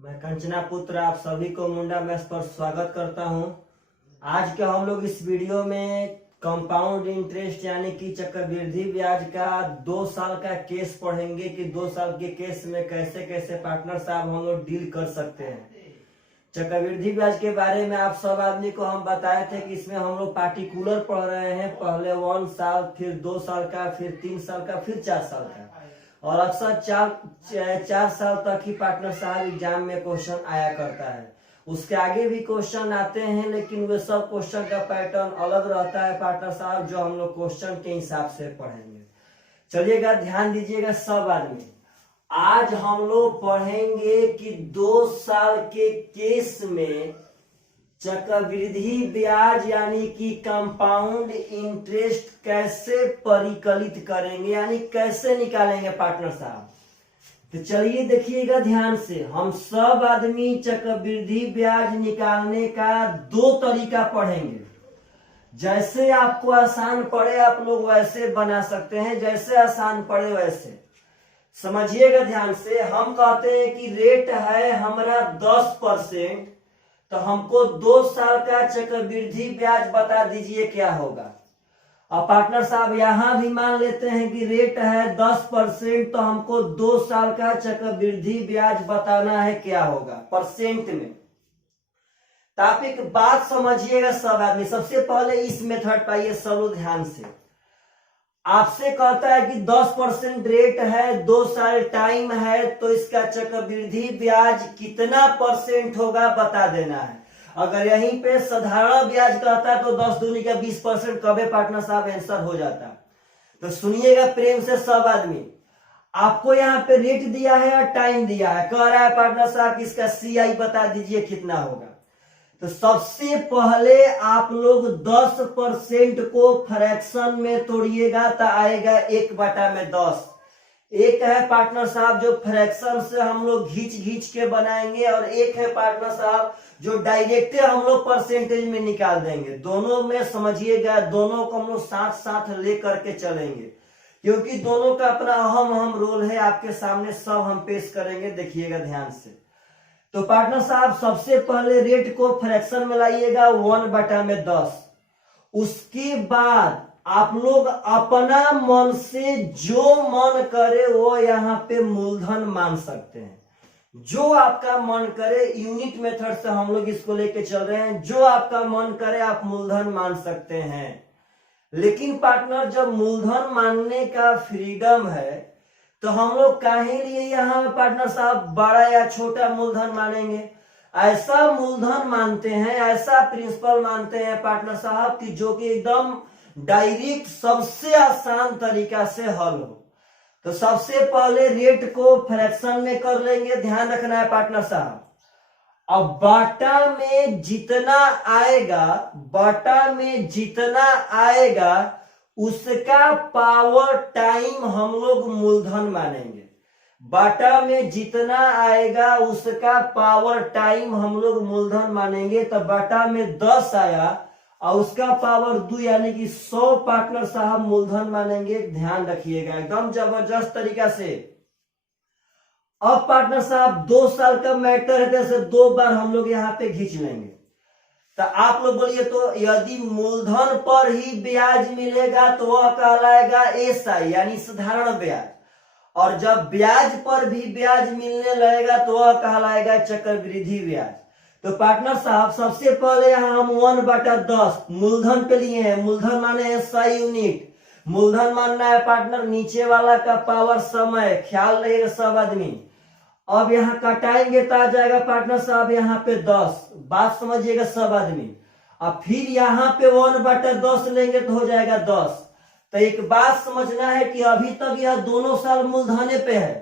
मैं कंचना पुत्र आप सभी को मुंडा मैथ्स पर स्वागत करता हूं। आज के हम लोग इस वीडियो में कंपाउंड इंटरेस्ट यानी कि चक्रवृद्धि ब्याज का 2 साल का केस पढ़ेंगे कि 2 साल के केस में कैसे कैसे पार्टनर साहब हम लोग डील कर सकते हैं। चक्रवृद्धि ब्याज के बारे में आप सब आदमी को हम बताए थे कि इसमें हम लोग पार्टिकुलर पढ़ रहे हैं, पहले 1 साल, फिर 2 साल का, फिर 3 साल का, फिर 4 साल का, और अक्सर चार साल तक ही पार्टनर साहब एग्जाम में क्वेश्चन आया करता है। उसके आगे भी क्वेश्चन आते हैं, लेकिन वे सब क्वेश्चन का पैटर्न अलग रहता है पार्टनर साहब, जो हम लोग क्वेश्चन के हिसाब से पढ़ेंगे। चलिएगा, ध्यान दीजिएगा सब आदमी। आज हम लोग पढ़ेंगे कि 2 साल के केस में चक्रवृद्धि ब्याज यानी कि कंपाउंड इंटरेस्ट कैसे परिकलित करेंगे, यानी कैसे निकालेंगे पार्टनर साहब। तो चलिए देखिएगा ध्यान से, हम सब आदमी चक्रवृद्धि ब्याज निकालने का 2 तरीका पढ़ेंगे। जैसे आपको आसान पड़े आप लोग वैसे बना सकते हैं, जैसे आसान पड़े वैसे समझिएगा ध्यान से। हम कहते हैं कि रेट है हमारा 10%, तो हमको 2 साल का चक्रवृद्धि ब्याज बता दीजिए क्या होगा। अब पार्टनर साहब यहां भी मान लेते हैं कि रेट है 10%, तो हमको 2 साल का चक्रवृद्धि ब्याज बताना है क्या होगा परसेंट में। तो आप एक बात समझिएगा सब आदमी, सबसे पहले इस मेथड पाइए सब लोग ध्यान से। आपसे कहता है कि 10% रेट है, 2 साल टाइम है, तो इसका चक्रवृद्धि ब्याज कितना परसेंट होगा बता देना है। अगर यहीं पे साधारण ब्याज कहता है तो 10 दूनी का 20% कभी पार्टनर साहब आंसर हो जाता। तो सुनिएगा प्रेम से सब आदमी, आपको यहाँ पे रेट दिया है और टाइम दिया है, कह रहा है पार्टनर साहब कि इसका CI बता दीजिए कितना होगा। तो सबसे पहले आप लोग 10% को फ्रैक्शन में तोड़िएगा तो आएगा 1/10। एक है पार्टनर साहब जो फ्रैक्शन से हम लोग घींच के बनाएंगे, और एक है पार्टनर साहब जो डायरेक्ट हम लोग परसेंटेज में निकाल देंगे। दोनों में समझिएगा, दोनों को हम लोग साथ साथ लेकर के चलेंगे, क्योंकि दोनों का अपना अहम रोल है। आपके सामने सब हम पेश करेंगे, देखिएगा ध्यान से। तो पार्टनर साहब सबसे पहले रेट को फ्रैक्शन में लाइएगा 1/10। उसके बाद आप लोग अपना मन से जो मन करे वो यहाँ पे मूलधन मान सकते हैं, जो आपका मन करे। यूनिट मेथड से हम लोग इसको लेके चल रहे हैं, जो आपका मन करे आप मूलधन मान सकते हैं। लेकिन पार्टनर जब मूलधन मानने का फ्रीडम है तो हम लोग काहे लिए यहाँ पार्टनर साहब बड़ा या छोटा मूलधन मानेंगे। ऐसा मूलधन मानते हैं, ऐसा प्रिंसिपल मानते हैं पार्टनर साहब कि जो कि एकदम डायरेक्ट सबसे आसान तरीका से हल हो। तो सबसे पहले रेट को फ्रैक्शन में कर लेंगे, ध्यान रखना है पार्टनर साहब। अब बाटा में जितना आएगा उसका पावर टाइम हम लोग मूलधन मानेंगे। बाटा में जितना आएगा उसका पावर टाइम हम लोग मूलधन मानेंगे। तो बाटा में 10 आया और उसका पावर 2 यानी कि 100 पार्टनर साहब मूलधन मानेंगे। ध्यान रखिएगा एकदम जबरदस्त तरीका से। अब पार्टनर साहब 2 साल का मैटर है, जैसे 2 बार हम लोग यहाँ पे खींच लेंगे। तो आप लोग बोलिए, तो यदि मूलधन पर ही ब्याज मिलेगा तो वह कहलाएगा SI यानी साधारण ब्याज, और जब ब्याज पर भी ब्याज मिलने लगेगा तो वह कहलाएगा चक्रवृद्धि ब्याज। तो पार्टनर साहब सबसे पहले यहाँ हम 1/10 मूलधन पे लिए हैं। मूलधन माने हैं SI यूनिट। मूलधन मानना है पार्टनर नीचे वाला का पावर समय, ख्याल रहिएगा सब आदमी। अब यहाँ कटाएंगे तो आ जाएगा पार्टनर साहब यहाँ पे 10। बात समझिएगा सब आदमी। अब फिर यहाँ पे 1/10 लेंगे तो हो जाएगा 10। तो एक बात समझना है कि अभी तक यह दोनों साल मूलधने पे है।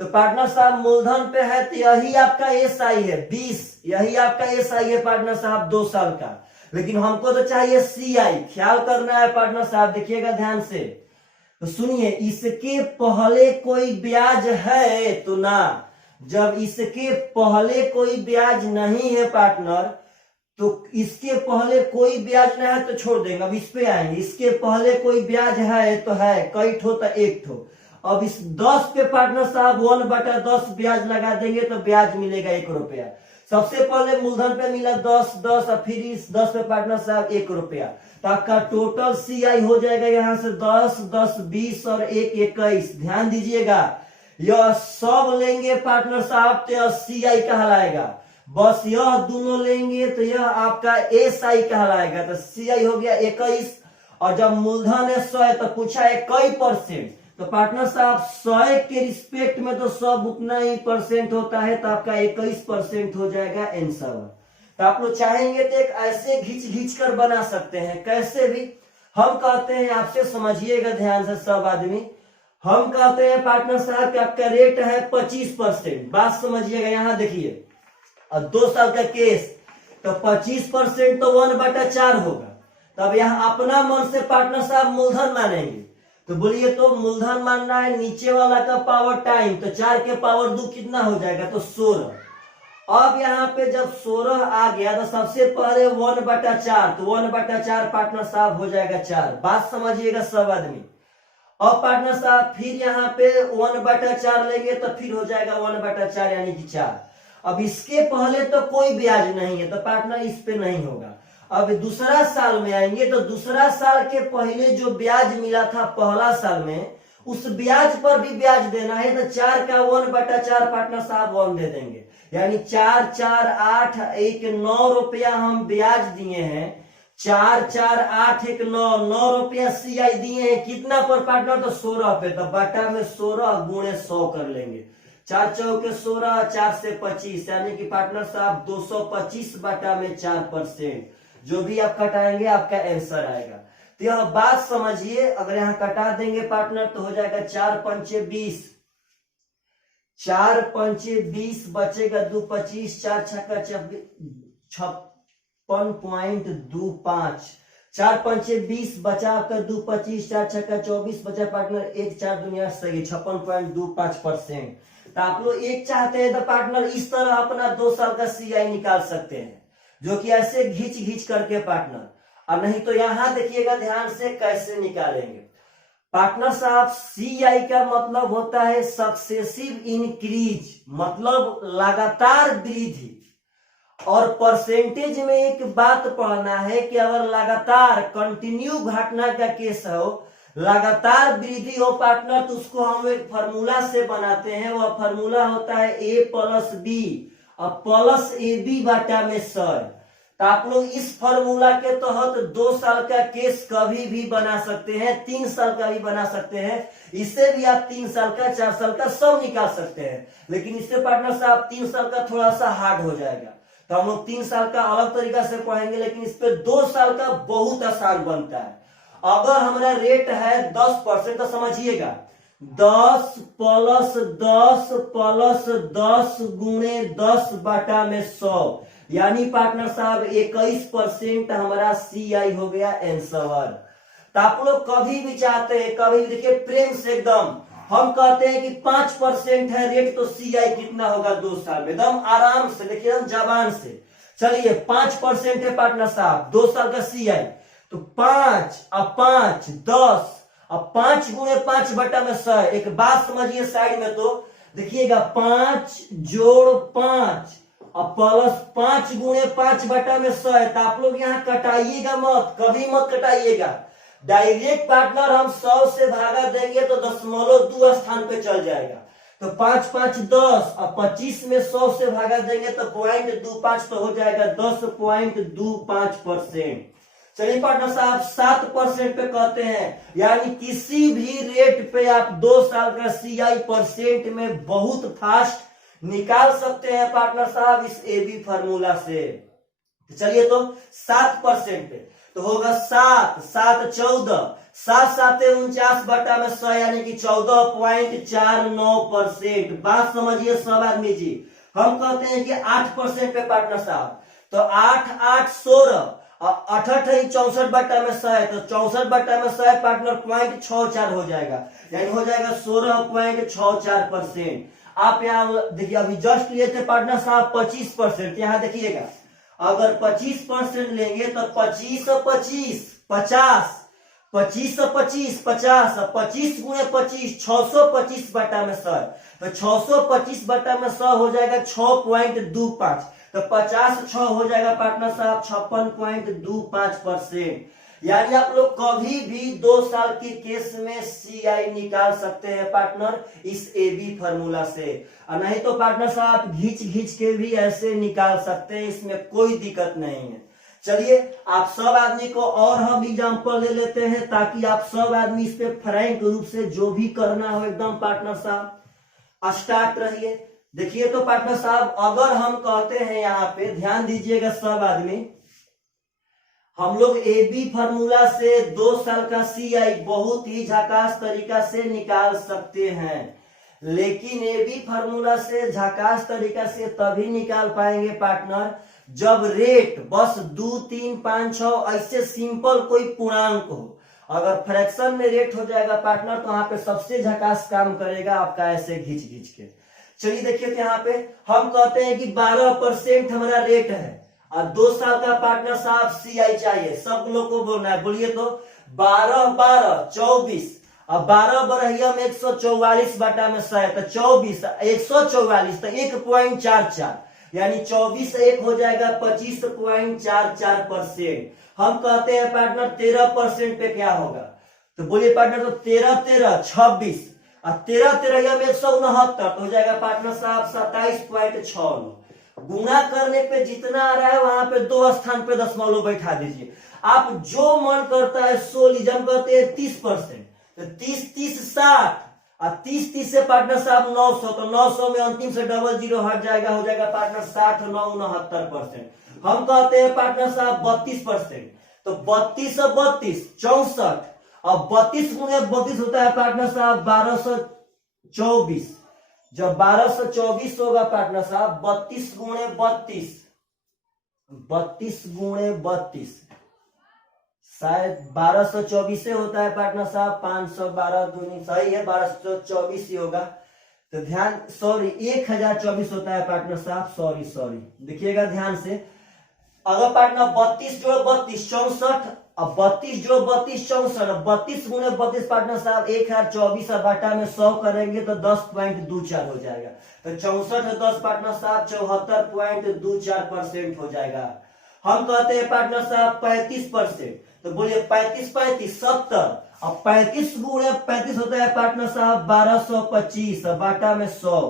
तो पार्टनर साहब मूलधन पे है तो यही आपका SI है 20, यही आपका SI है पार्टनर साहब 2 साल का। लेकिन हमको तो चाहिए CI, ख्याल करना है पार्टनर साहब, देखिएगा ध्यान से। तो सुनिए, इसके पहले कोई ब्याज है तो ना। जब इसके पहले कोई ब्याज नहीं है पार्टनर, तो इसके पहले कोई ब्याज नहीं है तो छोड़ देंगे। अब इस पे आएंगे, इसके पहले कोई ब्याज है तो है, कई ठो तो एक ठो। अब इस 10 पे पार्टनर साहब 1/10 ब्याज लगा देंगे तो ब्याज मिलेगा 1 रुपया। सबसे पहले मूलधन पे मिला 10 और फिर इस 10 पे पार्टनर साहब 1 रुपया, तो आपका टोटल CI हो जाएगा यहाँ से 10, 10, 20 और 1, 21। ध्यान दीजिएगा, यह सब लेंगे पार्टनर साहब तो यह CI कहलाएगा, बस यह दोनों लेंगे तो यह आपका SI कहलाएगा। तो CI हो गया 21, और जब मूलधन है 100 तो पूछा है कई %, तो पार्टनर साहब 100 के रिस्पेक्ट में तो सब उतना ही % होता है, तो आपका 21% हो जाएगा आंसर। तो आप लोग चाहेंगे तो एक ऐसे घिंच घिंच कर बना सकते हैं, कैसे भी। हम कहते हैं, आपसे समझिएगा ध्यान से सब आदमी, हम कहते हैं पार्टनर साहब कि आपका रेट है 25%। बात समझिएगा, यहां देखिए, और 2 साल का केस, तो 25% तो 1/4 होगा। तब यहाँ अपना मन से पार्टनर साहब मूलधन मानेंगे, तो बोलिए तो मूलधन मानना है, नीचे वाला का पावर टाइम, तो 4 के पावर 2 कितना हो जाएगा, तो 16। अब यहाँ पे जब 16 आ गया तो सबसे पहले 1/4, तो 1/4 पार्टनर साहब हो जाएगा 4। बात समझिएगा सब आदमी। अब पार्टनर साहब फिर यहाँ पे 1/4 लेंगे तो फिर हो जाएगा 1/4 यानी कि 4। अब इसके पहले तो कोई ब्याज नहीं है, तो पार्टनर इस पे नहीं होगा। अब दूसरा साल में आएंगे तो दूसरा साल के पहले जो ब्याज मिला था पहला साल में, उस ब्याज पर भी ब्याज देना है, तो 4 का 1/4 पार्टनर साहब 1 दे देंगे, यानी 4, 4, 8, 1, 9 रुपया हम ब्याज दिए हैं। 4, 4, 8, 1, 9, 9 रुपया CI दिए हैं, कितना पर पार्टनर, तो 16 पे, तो बटा में 16 गुणे 100 कर लेंगे। 4 चौके 16, 4 से 25, यानी कि पार्टनर साहब 225 बटा में 4%। जो भी आप कटाएंगे आपका आंसर आएगा। तो यह बात समझिए, अगर यहाँ कटा देंगे पार्टनर तो हो जाएगा 4 पंचे 20, 4 पंचे 20 बचेगा 2 25, 4 छक्का 56.25, 4 पंचे 20 बचा आपका 2 25, 4 छक्का 24 बचा पार्टनर 1, 4 दुनिया सही 56.25%। तो आप लोग 1 चाहते हैं तो पार्टनर इस तरह अपना 2 साल का CI निकाल सकते हैं, जो कि ऐसे घिंच घिंच करके पार्टनर, और नहीं तो यहां देखिएगा ध्यान से कैसे निकालेंगे। पार्टनर साहब CI का मतलब होता है सक्सेसिव इंक्रीज, मतलब लगातार वृद्धि। और परसेंटेज में एक बात पढ़ना है कि अगर लगातार कंटिन्यू घटना का केस हो, लगातार वृद्धि हो पार्टनर, तो उसको हम एक फार्मूला से बनाते हैं। वह फार्मूला होता है A+B और +AB बटा में 100। तो आप लोग इस फार्मूला के तहत 2 साल का केस कभी भी बना सकते हैं, 3 साल का भी बना सकते हैं। इससे भी आप 3 साल का, 4 साल का सब निकाल सकते हैं, लेकिन इससे पार्टनर साहब 3 साल का थोड़ा सा हार्ड हो जाएगा, तो हम लोग 3 साल का अलग तरीका से पढ़ेंगे, लेकिन इस पे 2 साल का बहुत आसान बनता है। अगर हमारा रेट है 10%, तो समझिएगा 10 + 10 + 10 गुणे 10 बटा में 100, यानी पार्टनर साहब 21% हमारा CI हो गया आंसर। तो आप लोग कभी भी चाहते हैं, कभी भी देखिए प्रेम से एकदम, हम कहते हैं कि 5% है रेट, तो CI कितना होगा 2 साल में, एकदम आराम से देखिए, हम जबान से। चलिए 5% है पार्टनर साहब 2 साल का CI, तो 5 और 5 10, अब 5 गुणे 5 बटा में 100। एक बात समझिए साइड में, तो देखिएगा 5 जोड़ 5 और +5 गुणे 5 बटा में 100 है। तो आप लोग यहाँ कटाइएगा मत, कभी मत कटाइएगा, डायरेक्ट पार्टनर हम 100 से भागा देंगे तो 0.2 स्थान पे चल जाएगा। तो 5 5 10 और 25 में 100 से भागा देंगे तो 0.25, तो हो जाएगा 10.25%। चलिए पार्टनर साहब 7% पे कहते हैं, यानी किसी भी रेट पे आप 2 साल का CI % में बहुत फास्ट निकाल सकते हैं पार्टनर साहब इस AB फार्मूला से। चलिए तो 7% पे तो होगा 7 7 14, 7 7 49 बटा में 100, यानी कि 14.49%। बात समझिए सब आदमी जी। हम कहते हैं कि 8% पे पार्टनर साहब, तो 8 8 16 और 68 64 बटा में 100 है, तो 64 बटा में 100 पार्टनर 0.64 हो जाएगा, यानी हो जाएगा 16.64%। आप यहाँ देखिए, अभी जस्ट लिए थे पार्टनर साहब 25%, यहाँ देखिएगा अगर 25% लेंगे तो 25 और 25 50, 25 से 25 50, 25 गुणे 25 625 बटा में 100, तो 625 बटा में 100 हो जाएगा 6.25, तो 50 6 हो जाएगा पार्टनर साहब 56.25%। यानी आप लोग कभी भी 2 साल के केस में CI निकाल सकते हैं पार्टनर इस AB फार्मूला से, और नहीं तो पार्टनर साहब घींच के भी ऐसे निकाल सकते हैं, इसमें कोई दिक्कत नहीं है। चलिए आप सब आदमी को और हम एग्जांपल ले लेते हैं ताकि आप सब आदमी इस पे फ्रैंक रूप से जो भी करना हो एकदम पार्टनर साहब स्टार्ट रहिए। देखिए तो पार्टनर साहब अगर हम कहते हैं यहाँ पे ध्यान दीजिएगा सब आदमी, हम लोग AB फार्मूला से 2 साल का CI बहुत ही झकास तरीका से निकाल सकते हैं, लेकिन AB फार्मूला से झकास तरीका से तभी निकाल पाएंगे पार्टनर जब रेट बस 2 3 5 6 ऐसे सिंपल कोई पूर्णांक हो। अगर फ्रैक्शन में रेट हो जाएगा पार्टनर तो यहाँ पे सबसे झकास काम करेगा आपका ऐसे घिंच के। चलिए देखिए तो यहाँ पे हम कहते हैं कि 12% हमारा रेट है और 2 साल का पार्टनर साहब CI चाहिए, सब लोग को बोलना है, बोलिए तो 12 12 24, अब 12 बरहिया में 144 बटा में 100, तो 24 144 तो 1.44, यानी 24 से 1 हो जाएगा 25.44%। हम कहते हैं पार्टनर 13% पे क्या होगा, तो बोलिए पार्टनर, तो 13 13 26 और 13 13 में 169 तो हो जाएगा पार्टनर साहब 27.6। गुना करने पे जितना आ रहा है वहां पे 2 स्थान पे दशमलव बैठा दीजिए, आप जो मन करता है सो लीजिए। हम कहते हैं 30%, तो 30 30 60 और 30 30 से पार्टनर साहब 900, तो 900 में अंतिम से डबल जीरो हट जाएगा, हो जाएगा पार्टनर 60 9 69%। हम कहते हैं पार्टनर साहब 32%, तो 32 से 32 64 और 32 गुणे 32 होता है पार्टनर साहब 1224। जब 1224 होगा पार्टनर साहब 32 गुणे 32, 32 गुणे 32 शायद 1224 होता है पार्टनर साहब, 512 दूनी सही है 1224 ही होगा, तो ध्यान सॉरी 1024 होता है पार्टनर साहब, सॉरी देखिएगा ध्यान से। अगर पार्टनर 32 जोड़ 32 64, अब 32 जोड़ 32 64, 32 गुणे 32 पार्टनर साहब 1024 बटा में 100 करेंगे तो 10.24 हो जाएगा, तो 64 10 पार्टनर साहब 74.24% हो जाएगा। हम कहते हैं पार्टनर साहब 35%, तो बोलिए 35 35 70, अब 35 गुणे 35 होता है पार्टनर साहब 1225 बटा में 100,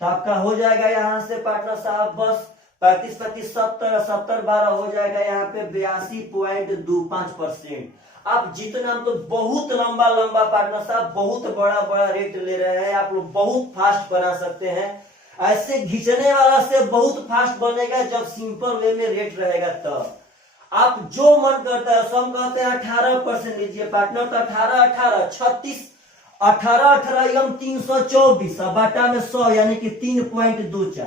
तो आपका हो जाएगा यहाँ से पार्टनर साहब बस 35 35 70 70 12 हो जाएगा यहाँ पे 82.25%। आप जितना हम तो बहुत लंबा पार्टनर साहब बहुत बड़ा रेट ले रहे हैं, आप लोग बहुत फास्ट बना सकते हैं। ऐसे घिंचने वाला से बहुत फास्ट बनेगा जब सिंपल वे में रेट रहेगा तब। आप जो मन करता है सम कहते हैं 18% लीजिए पार्टनर, तो 18 18 36 18 18 324 बटा में 100 यानी कि 3.24,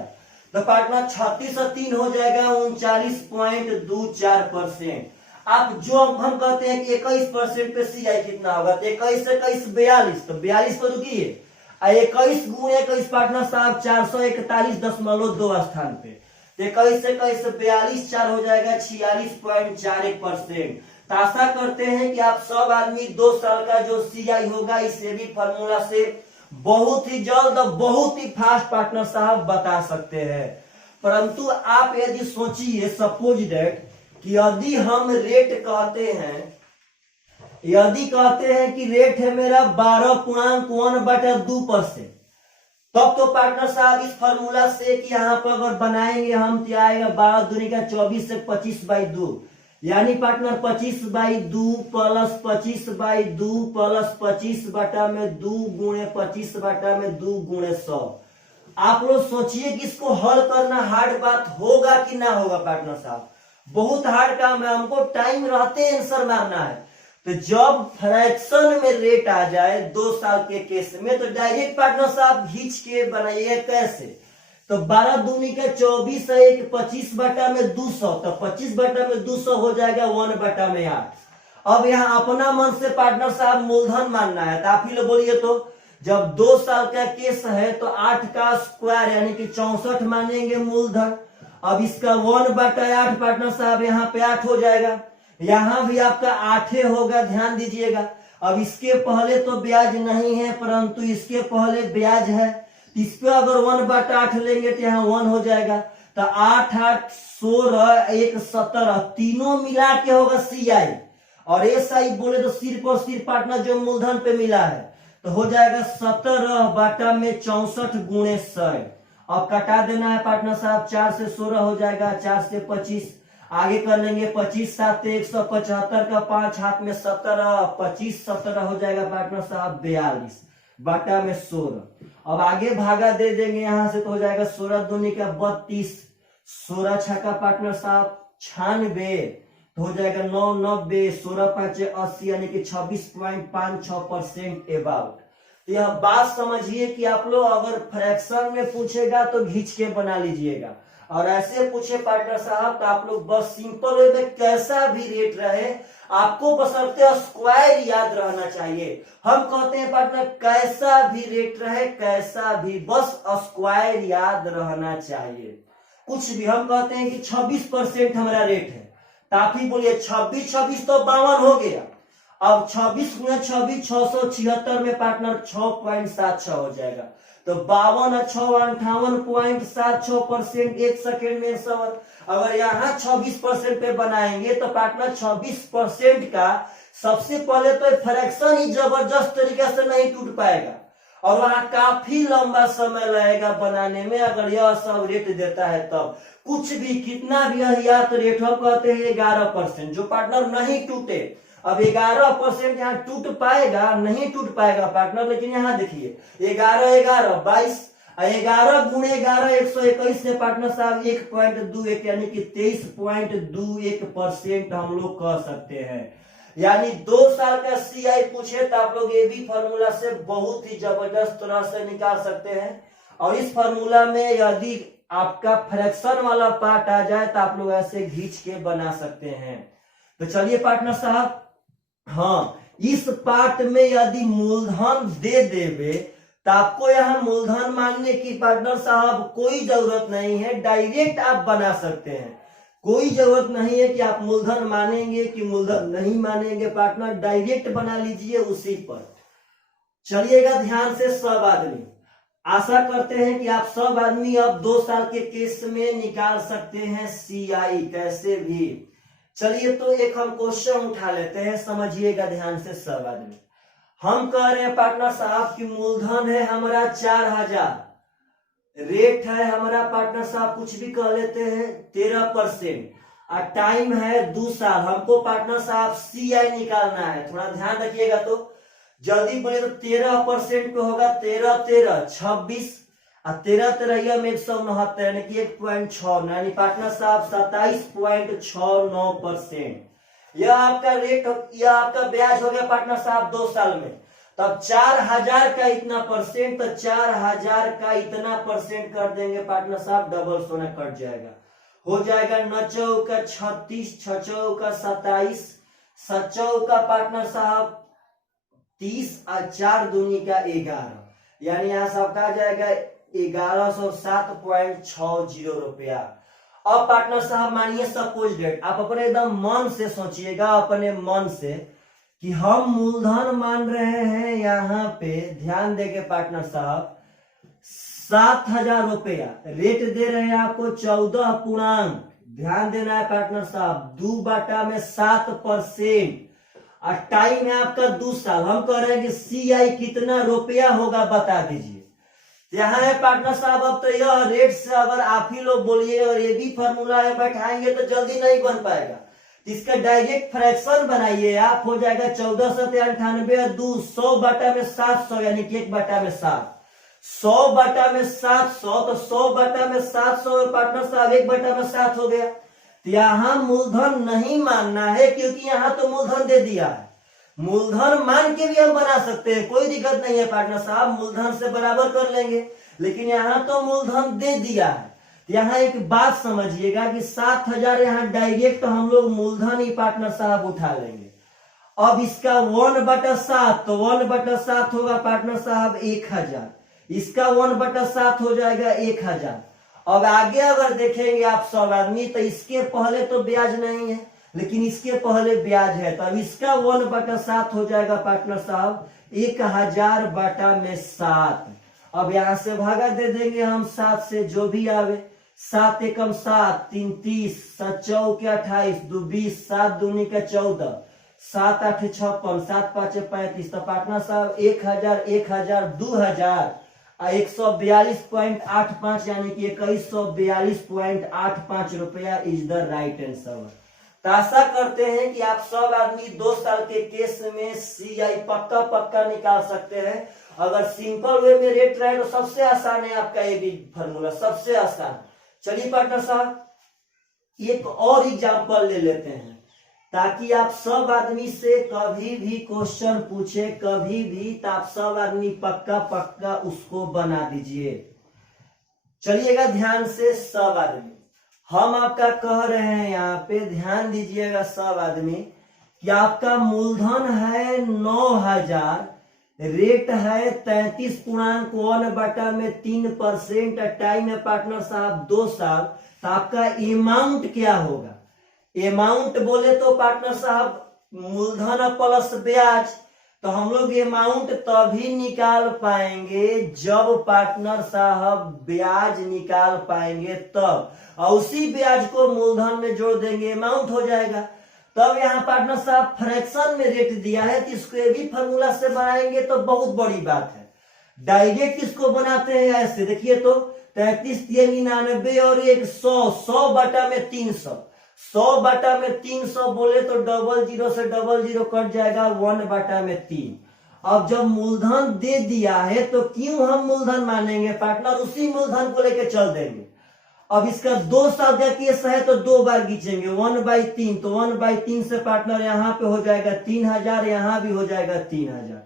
तो पार्टनर 36 से 3 हो जाएगा 39.24%। आप जो हम कहते हैं कि 21% पे CI कितना होगा, तो 21 से 21 42, तो 42 पर रुकिए, 21 गुणे 21 पार्टनर साहब 441.2 स्थान पे, 21 से 21 42 4 हो जाएगा 46.41%। तो आशा करते हैं कि आप सब आदमी 2 साल का जो CI होगा इस AB फार्मूला से बहुत ही जल्द और बहुत ही फास्ट पार्टनर साहब बता सकते हैं। परंतु आप यदि सोचिए सपोज दैट कि यदि हम रेट कहते हैं, यदि कहते हैं कि रेट है मेरा 12.1/2%, तब तो पार्टनर साहब इस फार्मूला से कि यहाँ पर अगर बनाएंगे हम तो आएगा 12 दूनी का 24 से 25/2, यानी पार्टनर 25/2 प्लस 25/2 प्लस 25 बटा में 2 गुणे 25 बटा में 2 गुणे 100। आप लोग सोचिए कि इसको हल करना हार्ड बात होगा कि ना होगा पार्टनर साहब, बहुत हार्ड काम है, हमको टाइम रहते आंसर मारना है। तो जब फ्रैक्शन में रेट आ जाए 2 साल के केस में तो डायरेक्ट पार्टनर साहब घींच के बनाइए कैसे, तो 12 दूनी का 24 है 25 बटा में 200, तो 25 बटा में 200 हो जाएगा 1 बटा में 8। अब यहाँ अपना मन से पार्टनर साहब मूलधन मानना है, तो आप ही लोग बोलिए तो जब 2 साल का केस है तो 8 का स्क्वायर यानी कि 64 मानेंगे मूलधन। अब इसका 1/8 पार्टनर साहब यहाँ पे 8 हो जाएगा, यहाँ भी आपका 8 होगा, ध्यान दीजिएगा। अब इसके पहले तो ब्याज नहीं है, परंतु इसके पहले ब्याज है। इस पे अगर 1/8 लेंगे तो यहाँ 1 हो जाएगा। तो 8 8 16 1 17 तीनों मिला के होगा CI, और SI बोले तो सिर्फ और सिर्फ पार्टनर जो मूलधन पे मिला है, तो हो जाएगा 17/64 गुणे 100। अब कटा देना है पार्टनर साहब, 4 से 16 हो जाएगा, 4 से 25, आगे कर लेंगे 25 7 175 का 5 हाथ में 17, 25 17 हो जाएगा पार्टनर साहब 42 बटा में 16। अब आगे भागा दे देंगे यहां से, तो हो जाएगा 16 दूनी का 32, 16 छक्का पार्टनर साहब 96, तो हो जाएगा 9 90, 16 5 80, यानी कि 26.56% अबाउट। तो यह बात समझिए कि आप लोग अगर फ्रैक्शन में पूछेगा तो घींच के बना लीजिएगा, और ऐसे पूछे पार्टनर साहब तो आप लोग बस सिंपल वे में कैसा भी रेट रहे आपको बशर्ते स्क्वायर याद रहना चाहिए। हम कहते हैं पार्टनर कैसा भी रेट रहे, कैसा भी, बस स्क्वायर याद रहना चाहिए। कुछ भी हम कहते हैं कि 26% हमारा रेट है, तो आप ही बोलिए 26 26 तो 52 हो गया। अब 26 गुना 26 676 में पार्टनर 6.76 हो जाएगा, तो 52 6 58.76% 1 सेकेंड में सवर। अगर यहाँ 26% पे बनाएंगे तो पार्टनर 26% का सबसे पहले तो फ्रैक्शन ही जबरदस्त तरीके से नहीं टूट पाएगा, और वहां काफी लंबा समय लगेगा बनाने में। अगर यह सब रेट देता है तब कुछ भी कितना भी अहियात रेट हम कहते हैं 11%, जो पार्टनर नहीं टूटे। अब 11% यहाँ टूट पाएगा, नहीं टूट पाएगा पार्टनर, लेकिन यहाँ देखिए 11 11 22, 11 गुणे 11 121 से पार्टनर साहब 1.21 यानी कि 23.21% हम लोग कह सकते हैं। यानी 2 साल का CI पूछे तो आप लोग ये भी फॉर्मूला से बहुत ही जबरदस्त तरह से निकाल सकते हैं। और इस फॉर्मूला में यदि आपका फ्रैक्शन वाला पार्ट आ जाए तो आप लोग ऐसे घींच के बना सकते हैं। तो चलिए पार्टनर साहब, हाँ, इस पार्ट में यदि मूलधन दे देवे तो आपको यहाँ मूलधन मानने की पार्टनर साहब कोई जरूरत नहीं है, डायरेक्ट आप बना सकते हैं। कोई जरूरत नहीं है कि आप मूलधन मानेंगे कि मूलधन नहीं मानेंगे, पार्टनर डायरेक्ट बना लीजिए उसी पर। चलिएगा ध्यान से सब आदमी, आशा करते हैं कि आप सब आदमी अब 2 साल के केस में निकाल सकते हैं CI कैसे भी। चलिए तो एक हम क्वेश्चन उठा लेते हैं, समझिएगा ध्यान से सब आदमी। हम कह रहे हैं पार्टनर साहब की मूलधन है हमारा 4000, रेट है हमारा पार्टनर साहब कुछ भी कह लेते हैं 13%, और टाइम है 2 साल। हमको पार्टनर साहब CI निकालना है, थोड़ा ध्यान रखिएगा। तो जल्दी बोले तो 13% पे होगा 13 13 26, और 13 13 में 169 यानी कि 1.6, यानी पार्टनर साहब 27.69%। यह आपका रेट, यह आपका ब्याज हो गया पार्टनर साहब 2 साल में। तब 4000 का इतना परसेंट, तो 4000 का इतना परसेंट कर देंगे पार्टनर साहब, डबल सोना कट जाएगा, हो जाएगा 9 चौका 36, 6 चौका 27, 7 चौका पार्टनर साहब 30, और 4 दूनी का 11, यानी यहाँ सबका आ जाएगा 1107.60 रुपया। अब पार्टनर साहब मानिए सपोज डेट, आप अपने एकदम मन से सोचिएगा, अपने मन से कि हम मूलधन मान रहे हैं यहाँ पे, ध्यान देके पार्टनर साहब 7000 रुपया, रेट दे रहे हैं आपको 14 पूर्णांक, ध्यान देना है पार्टनर साहब 2/7%, और टाइम है आपका 2 साल। हम कह रहे हैं कि CI कितना रुपया होगा बता दीजिए। यहाँ है पार्टनर साहब, अब तो यह रेट से अगर आप ही लोग बोलिए और ये भी फॉर्मूला है बैठाएंगे तो जल्दी नहीं बन पाएगा। इसका डायरेक्ट फ्रैक्शन बनाइए आप, हो जाएगा 14 98 और 2 100 बटा में 700, यानी कि 1 बटा में 7, 100 बटा में 700, तो 100 बटा में 700 और पार्टनर साहब 1 बटा में 7 हो गया। तो यहाँ मूलधन नहीं मानना है, क्योंकि यहाँ तो मूलधन दे दिया है। मूलधन मान के भी हम बना सकते हैं, कोई दिक्कत नहीं है पार्टनर साहब, मूलधन से बराबर कर लेंगे, लेकिन यहाँ तो मूलधन दे दिया है। यहाँ एक बात समझिएगा कि 7000 यहाँ डायरेक्ट तो हम लोग मूलधन ही पार्टनर साहब उठा लेंगे। अब इसका 1/7, तो 1/7 होगा पार्टनर साहब 1000, इसका 1/7 हो जाएगा 1000। अब आगे अगर देखेंगे आप सब आदमी, तो इसके पहले तो ब्याज नहीं है, लेकिन इसके पहले ब्याज है, तो अब इसका 1/7 हो जाएगा पार्टनर साहब 1000/7। अब यहां से भागा दे देंगे हम 7 से, जो भी आवे। 7 एकम 7, 3 30, 7 चौके 28, 2 20, 7 दूनी का 14, 7 8 56, 7 5 35। तो पार्टनर साहब 1000, 1000, 2000 और 142.85 यानी कि 2142.85 रुपया इज द राइट आंसर। तो आशा करते हैं कि आप सब आदमी 2 साल के केस में CI पक्का निकाल सकते हैं। अगर सिंपल वे में रेट रहे तो सबसे आसान है आपका ये भी फॉर्मूला, सबसे आसान। चलिए पार्टनर साहब एक और एग्जांपल ले लेते हैं, ताकि आप सब आदमी से कभी भी क्वेश्चन पूछे कभी भी, तो आप सब आदमी पक्का उसको बना दीजिए। चलिएगा ध्यान से सब आदमी, हम आपका कह रहे हैं यहाँ पे ध्यान दीजिएगा सब आदमी कि आपका मूलधन है 9000, रेट है 33.1/3%, टाइम है पार्टनर साहब 2 साल। तो आपका अमाउंट क्या होगा? अमाउंट बोले तो पार्टनर साहब मूलधन प्लस ब्याज, तो हम लोग अमाउंट तभी निकाल पाएंगे जब पार्टनर साहब ब्याज निकाल पाएंगे तब, और उसी ब्याज को मूलधन में जोड़ देंगे, अमाउंट हो जाएगा। तब यहाँ पार्टनर साहब फ्रैक्शन में रेट दिया है, तो इसको ये भी फॉर्मूला से बनाएंगे तो बहुत बड़ी बात है। डायरेक्ट इसको बनाते हैं ऐसे, देखिए तो 33 3 99 और 100, 100/300, 100/300 बोले तो 00 से 00 कट जाएगा, 1/3। अब जब मूलधन दे दिया है तो क्यों हम मूलधन मानेंगे पार्टनर, उसी मूलधन को लेकर चल देंगे। अब इसका 2 साल का केस है तो 2 बार खींचेंगे, 1/3, तो 1/3 से पार्टनर यहाँ पे हो जाएगा 3000, यहाँ भी हो जाएगा 3000।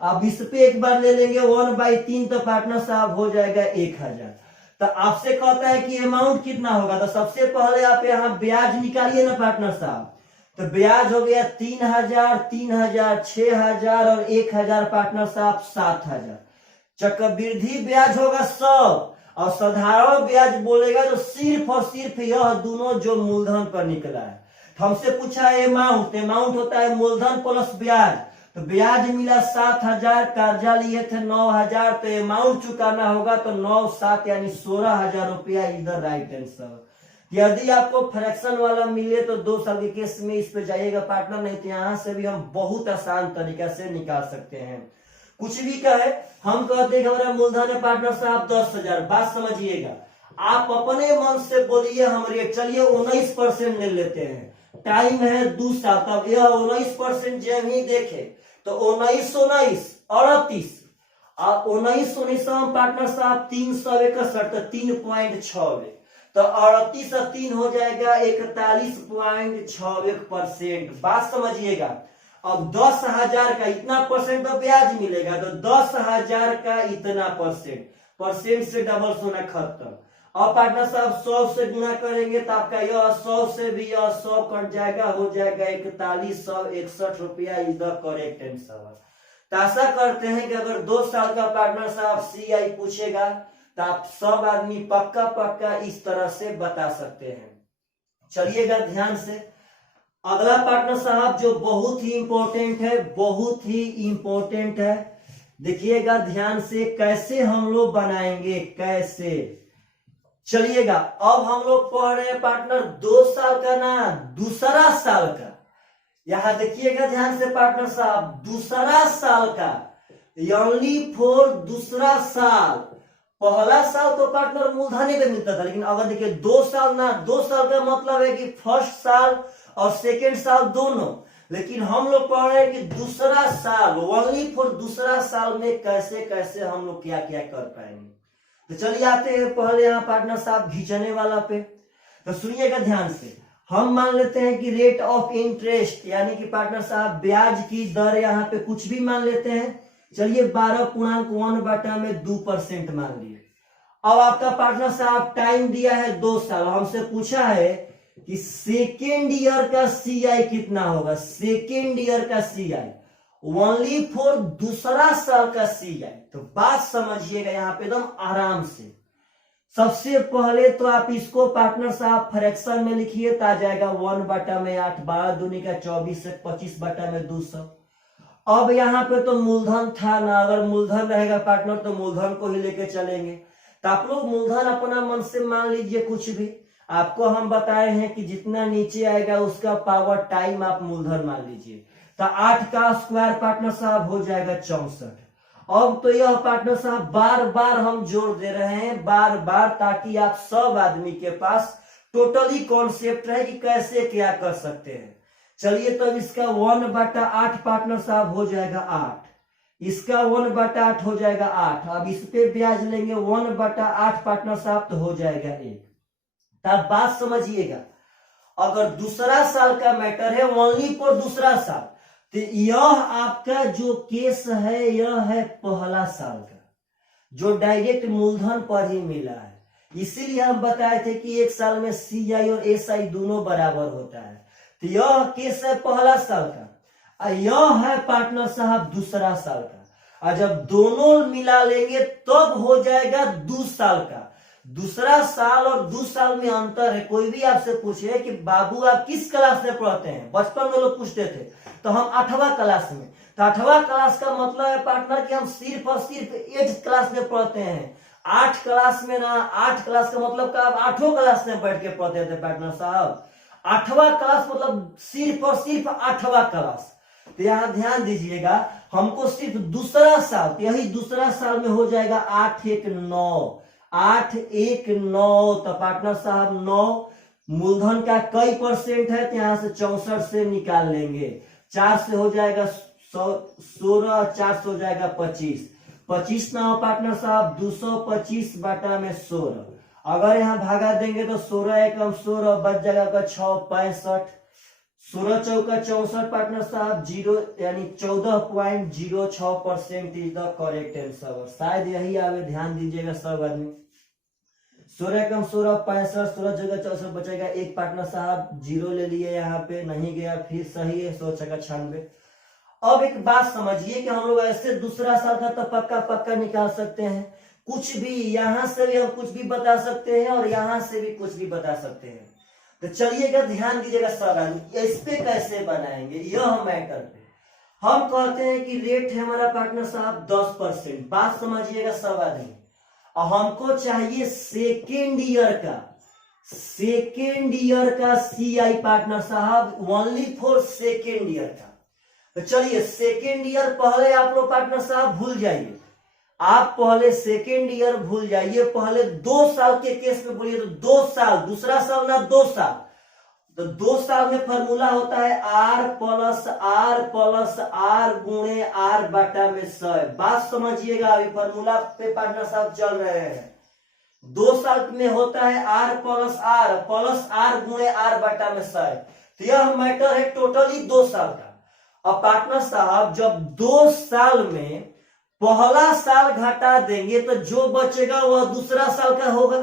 अब इस पे एक बार ले लेंगे 1/3, तो पार्टनर साहब हो जाएगा 1000। तो आपसे कहता है कि अमाउंट कितना होगा, तो सबसे पहले आप यहाँ ब्याज निकालिए ना पार्टनर साहब। तो ब्याज हो गया 3000, 3000, 6000 और 1000 पार्टनर साहब 7000। चक्रवृद्धि ब्याज होगा 100, और साधारण ब्याज बोलेगा तो सिर्फ और सिर्फ यह दोनों जो मूलधन पर निकला है। हमसे पूछा है अमाउंट, अमाउंट होता है मूलधन प्लस ब्याज। तो ब्याज मिला 7000, कर्जा लिए थे 9000, तो अमाउंट चुकाना होगा तो 9 7 यानी 16000 रुपया इधर राइट आंसर। यदि आपको फ्रैक्शन वाला मिले तो 2 साल के केस में इस पे जाइएगा पार्टनर, नहीं तो यहाँ से भी हम बहुत आसान तरीका से निकाल सकते हैं। कुछ भी कहे, हम कहते हैं हमारा मूलधन है पार्टनर साहब 10,000, बात समझिएगा। आप अपने मन से बोलिए हम रेट, चलिए 19% ले लेते हैं, टाइम है 2 साल। तब यह 19% जब ही देखे तो 19 38 और 19 पार्टनर साहब 361, तो 3.6, तो 38 और 3 हो जाएगा 41.61%। बात समझिएगा। अब 10,000 का इतना परसेंट तो ब्याज मिलेगा, तो 10,000 का इतना परसेंट से डबल होना खत्म। अब पार्टनर साहब 100 से गुना करेंगे तो आपका यह 100 से भी यह 100 कट जाएगा, हो जाएगा 4161 रुपया इज द करेक्ट आंसर। तो आशा करते हैं कि अगर 2 साल का पार्टनर साहब CI पूछेगा तो आप सब आदमी पक्का इस तरह से बता सकते हैं। चलिएगा ध्यान से, अगला पार्टनर साहब जो बहुत ही इंपॉर्टेंट है, बहुत ही इंपॉर्टेंट है, देखिएगा ध्यान से कैसे हम लोग बनाएंगे, कैसे। चलिएगा अब हम लोग पढ़ रहे हैं पार्टनर 2 साल का ना दूसरा साल का। यहां देखिएगा ध्यान से पार्टनर साहब, दूसरा साल का, ओनली फॉर दूसरा साल। पहला साल तो पार्टनर मूलधन पे मिलता था, लेकिन अगर देखिए 2 साल ना, 2 साल का मतलब है कि फर्स्ट साल और सेकेंड साल दोनों, लेकिन हम लोग पढ़ रहे हैं कि दूसरा साल, ओनली फॉर दूसरा साल में कैसे कैसे हम लोग क्या क्या कर पाएंगे। तो चलिए आते हैं पहले यहाँ पार्टनर साहब घिंचने वाला पे। तो सुनिएगा ध्यान से, हम मान लेते हैं कि रेट ऑफ इंटरेस्ट यानी कि पार्टनर साहब ब्याज की दर यहाँ पे कुछ भी मान लेते हैं। चलिए 12.1/2% मान लिए। अब आपका पार्टनर साहब टाइम दिया है 2 साल, हमसे पूछा है कि सेकेंड ईयर का CI कितना होगा। सेकेंड ईयर का CI ओनली फॉर दूसरा साल का CI। तो बात समझिएगा यहाँ पे एकदम आराम से। सबसे पहले तो आप इसको पार्टनर साहब फ्रैक्शन में लिखिए तो आ जाएगा 1/8, 12 दूनी का 24 है, 25/200। अब यहाँ पे तो मूलधन था ना, अगर मूलधन रहेगा पार्टनर तो मूलधन को ही लेके चलेंगे। तो आप लोग मूलधन अपना मन से मान लीजिए कुछ भी, आपको हम बताए हैं कि जितना नीचे आएगा उसका पावर टाइम आप मूलधन मान लीजिए। तो 8 का स्क्वायर पार्टनर साहब हो जाएगा 64। अब तो यह पार्टनर साहब बार बार हम जोड़ दे रहे हैं, बार बार, ताकि आप सब आदमी के पास टोटली कॉन्सेप्ट है कि कैसे क्या कर सकते हैं। चलिए तो इसका 1/8 पार्टनर साहब हो जाएगा 8, इसका 1/8 हो जाएगा 8। अब इस पे ब्याज लेंगे 1/8 पार्टनर साहब तो हो जाएगा 1। तब बात समझिएगा, अगर दूसरा साल का मैटर है, ओनली फॉर दूसरा साल, तो यह आपका जो केस है यह है पहला साल का, जो डायरेक्ट मूलधन पर ही मिला है। इसीलिए हम बताए थे कि एक साल में CI और SI दोनों बराबर होता है। तो यह केस है पहला साल का, यह है पार्टनर साहब दूसरा साल का। और जब दोनों मिला लेंगे तब हो जाएगा 2 साल का। दूसरा साल और 2 साल में अंतर है। कोई भी आपसे पूछे कि बाबू आप किस क्लास में पढ़ते हैं, बचपन में लोग पूछते थे, तो हम 8वां क्लास में। तो 8वां क्लास का मतलब है पार्टनर कि हम सिर्फ और सिर्फ 8th क्लास में पढ़ते हैं, 8 क्लास में ना। 8 क्लास का मतलब का आप 8वीं क्लास में बैठ के पढ़ते थे पार्टनर साहब। 8वां क्लास मतलब सिर्फ और सिर्फ 8वां क्लास। तो यहाँ ध्यान दीजिएगा, हमको सिर्फ दूसरा साल, तो यही दूसरा साल में हो जाएगा 8 1 9, 8 1 9। तो पार्टनर साहब 9 मूलधन का कई परसेंट है, तो यहाँ से 64 से निकाल लेंगे। 4 से हो जाएगा 16, 4 से हो जाएगा 25, 25 ना हो पार्टनर साहब 225/16। अगर यहाँ भागा देंगे तो 16 एकम 16 बच जाएगा का 6 65, 16 चौका 64 पार्टनर साहब 0, यानी 14.06% इज द करेक्ट आंसर। शायद यही आवे, ध्यान दीजिएगा सब आदमी। 16 एकम 16 65, 16 जगह 64 बचेगा 1 पार्टनर साहब, 0 ले लिए, यहाँ पे नहीं गया, फिर सही है 100 छक्का 96। अब एक बात समझिए कि हम लोग ऐसे दूसरा साल का तो पक्का पक्का निकाल सकते हैं, कुछ भी यहां से भी हम कुछ भी बता सकते हैं और यहां से भी कुछ भी बता सकते हैं। तो चलिएगा ध्यान दीजिएगा सवाल, इस पे कैसे बनाएंगे यह मैटर पे। हम कहते हैं कि रेट है हमारा पार्टनर साहब 10%। बात समझिएगा सवाल में, और हमको चाहिए सेकेंड ईयर का CI पार्टनर साहब, ओनली फॉर सेकेंड ईयर का। तो चलिए सेकेंड ईयर पहले आप लोग पार्टनर साहब भूल जाइए, आप पहले सेकेंड ईयर भूल जाइए, पहले 2 साल के केस में बोलिए तो 2 साल, दूसरा साल ना 2 साल। तो 2 साल में फॉर्मूला होता है R प्लस R गुणे R/100। बात समझिएगा, अभी फॉर्मूला पे पार्टनर साहब चल रहे हैं। 2 साल में होता है R प्लस R गुणे R/100। तो यह मैटर है टोटली 2 साल का। अब पार्टनर साहब जब 2 साल में पहला साल घटा देंगे तो जो बचेगा वह दूसरा साल का होगा।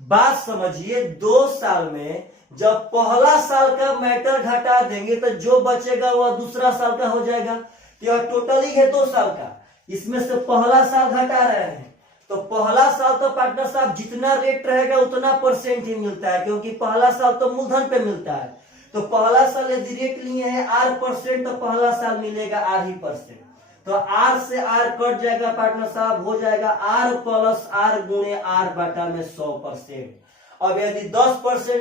बात समझिए, 2 साल में जब पहला साल का मैटर घटा देंगे तो जो बचेगा वह दूसरा साल का हो जाएगा। तो यह टोटली है 2 साल का, इसमें से पहला साल घटा रहे हैं। तो पहला साल तो पार्टनर साहब जितना रेट रहेगा उतना परसेंट ही मिलता है, क्योंकि पहला साल तो मूलधन पे मिलता है। तो पहला साल यदि रेट लिए हैं R%, तो पहला साल मिलेगा R%। तो R से R कट जाएगा पार्टनर साहब, हो जाएगा R प्लस R गुणे R/100%। अब यदि 10%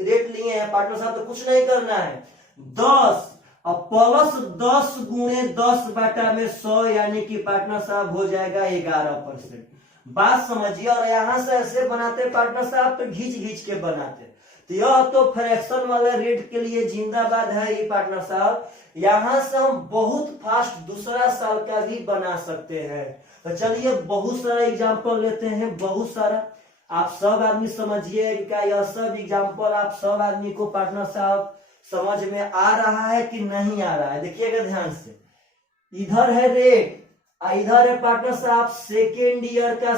रेट लिए हैं पार्टनर साहब तो कुछ नहीं करना है, 10 अब प्लस 10 गुणे 10/100, यानी कि पार्टनर साहब हो जाएगा 11%। बात समझिए, और यहां से ऐसे बनाते पार्टनर साहब तो घींच के बनाते। तो यह तो फ्रैक्शन वाले रेट के लिए जिंदाबाद है ये पार्टनर साहब। यहां से हम बहुत फास्ट दूसरा साल का भी बना सकते हैं। तो चलिए बहुत सारा एग्जांपल लेते हैं, बहुत सारा। आप सब आदमी समझिएगा, यह सब एग्जांपल आप सब आदमी को पार्टनर साहब समझ में आ रहा है कि नहीं आ रहा है। देखिएगा ध्यान से, इधर है रेट, इधर है पार्टनर साहब सेकेंड ईयर का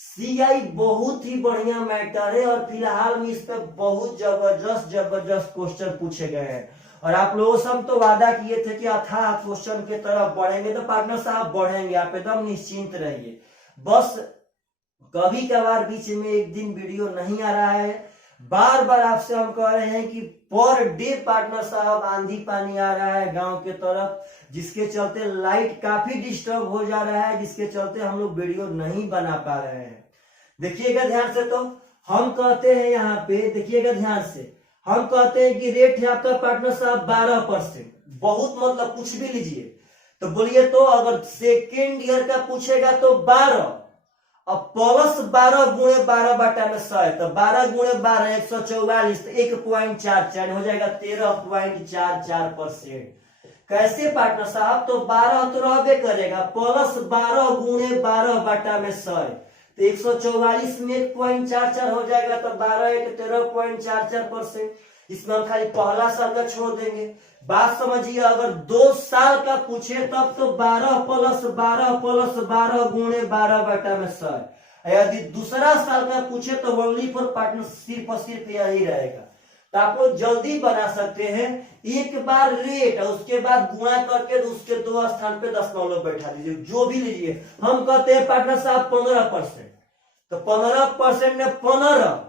CI बहुत ही बढ़िया मैटर है, और फिलहाल में इस पे बहुत जबरदस्त क्वेश्चन पूछे गए हैं। और आप लोगों से हम तो वादा किए थे कि अथाह क्वेश्चन के तरफ बढ़ेंगे, तो पार्टनर साहब बढ़ेंगे, आप एकदम निश्चिंत रहिए। बस कभी कभार बीच में एक दिन वीडियो नहीं आ रहा है। बार बार आपसे हम कह रहे हैं कि पर डे पार्टनर साहब आंधी पानी आ रहा है गांव के तरफ, जिसके चलते लाइट काफी डिस्टर्ब हो जा रहा है, जिसके चलते हम लोग वीडियो नहीं बना पा रहे हैं। देखिएगा ध्यान से, तो हम कहते हैं यहाँ पे, देखिएगा ध्यान से, हम कहते हैं कि रेट है आपका पार्टनर साहब 12%। बहुत मतलब कुछ भी लीजिए तो बोलिए, तो अगर सेकेंड ईयर का पूछेगा तो 12, अब प्लस 12 गुणे 12 बटा में 100 है, तो 12 गुणे 12 144, तो 1.44 हो जाएगा 13.44%। कैसे पार्टनर साहब? तो 12 तो रहबे करेगा, प्लस 12 गुणे 12 बटा में 100 है, तो 144 में 1.44 हो जाएगा, तो 12 एक 13.44%। इसमें हम खाली पहला साल का छोड़ देंगे। बात समझिए, अगर 2 साल का पूछे तब तो 12 प्लस 12 गुणे 12 बटा में 100 है। यदि दूसरा साल का पूछे तो ओनली फॉर पार्टनर सिर्फ और सिर्फ यही रहेगा। तो आप लोग जल्दी बना सकते हैं, एक बार रेट और उसके बाद गुणा करके उसके 2 स्थान पे दशमलव बैठा दीजिए, जो भी लीजिए। हम कहते हैं पार्टनर साहब 15%, तो 15% में 15,